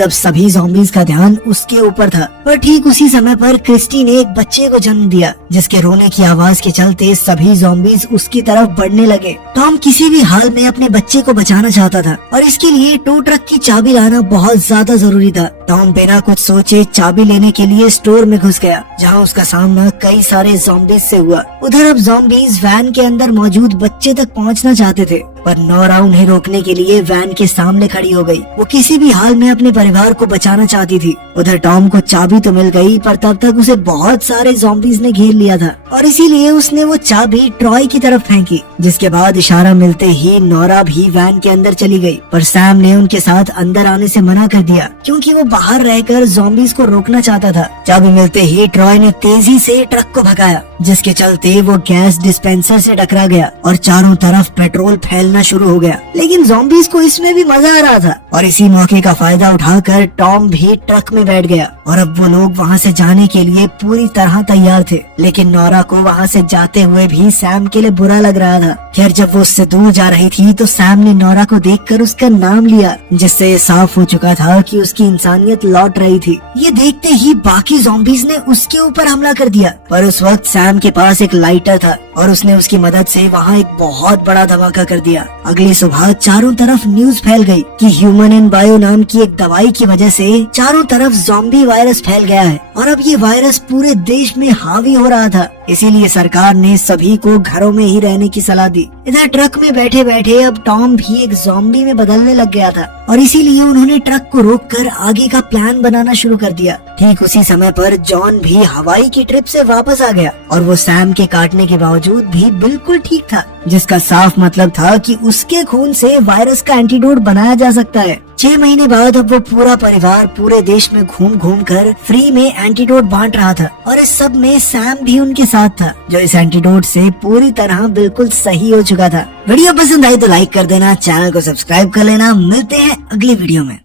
तब सभी ज़ॉम्बीज़ का ध्यान उसके ऊपर था। पर ठीक उसी समय पर क्रिस्टी ने एक बच्चे को जन्म दिया, जिसके रोने की आवाज के चलते सभी ज़ॉम्बीज़ उसकी तरफ बढ़ने लगे। टॉम किसी भी हाल में अपने बच्चे को बचाना चाहता था और इसके लिए टो ट्रक की चाबी लाना बहुत ज्यादा जरूरी था। टॉम बिना कुछ सोचे चाबी लेने के लिए स्टोर में घुस गया, जहां उसका सामना कई सारे ज़ॉम्बीज़ से हुआ। उधर अब ज़ॉम्बीज़ वैन के अंदर मौजूद बच्चे तक पहुंचना चाहते थे, पर नोरा उन्हें रोकने के लिए वैन के सामने खड़ी हो गई। वो किसी भी हाल में अपने परिवार को बचाना चाहती थी। उधर टॉम को चाबी तो मिल गई, पर तब तक उसे बहुत सारे ज़ॉम्बीज़ ने घेर लिया था और इसीलिए उसने वो चाबी ट्रॉय की तरफ फेंकी, जिसके बाद इशारा मिलते ही नोरा भी वैन के अंदर चली गई। पर सैम ने उनके साथ अंदर आने से मना कर दिया, क्योंकि वो बाहर रहकर ज़ॉम्बीज़ को रोकना चाहता था। चाबी मिलते ही ट्रॉय ने तेजी से ट्रक को भगाया, जिसके चलते वो गैस डिस्पेंसर से टकरा गया और चारों तरफ पेट्रोल फैलना शुरू हो गया। लेकिन ज़ॉम्बीज़ को इसमें भी मजा आ रहा था और इसी मौके का फायदा उठाकर टॉम भी ट्रक में बैठ गया और अब वो लोग वहाँ से जाने के लिए पूरी तरह तैयार थे। लेकिन नोरा को वहाँ से जाते हुए भी सैम के लिए बुरा लग रहा था। खैर, जब वो उससे दूर जा रही थी तो सैम ने नोरा को देखकर उसका नाम लिया, जिससे ये साफ हो चुका था कि उसकी इंसानियत लौट रही थी। ये देखते ही बाकी ज़ॉम्बीज़ ने उसके ऊपर हमला कर दिया, पर उस वक्त सैम के पास एक लाइटर था और उसने उसकी मदद से वहाँ एक बहुत बड़ा धमाका कर दिया। अगली सुबह चारों तरफ न्यूज फैल गई कि ह्यूमन एंड बायो नाम की एक दवाई की वजह से चारों तरफ ज़ॉम्बी वायरस फैल गया है और अब ये वायरस पूरे देश में हावी हो रहा था। इसीलिए सरकार ने सभी को घरों में ही रहने की सलाह दी। इधर ट्रक में बैठे बैठे अब टॉम भी एक ज़ॉम्बी में बदलने लग गया था और इसीलिए उन्होंने ट्रक को रोककर आगे का प्लान बनाना शुरू कर दिया। ठीक उसी समय पर जॉन भी हवाई की ट्रिप से वापस आ गया और वो सैम के काटने के बावजूद भी बिल्कुल ठीक था, जिसका साफ मतलब था कि उसके खून से वायरस का एंटीडोट बनाया जा सकता है। 6 महीने बाद अब वो पूरा परिवार पूरे देश में घूम घूम कर फ्री में एंटीडोट बांट रहा था और इस सब में सैम भी उनके साथ था, जो इस एंटीडोट से पूरी तरह बिल्कुल सही हो चुका था। वीडियो पसंद आई तो लाइक कर देना, चैनल को सब्सक्राइब कर लेना। मिलते हैं अगली वीडियो में।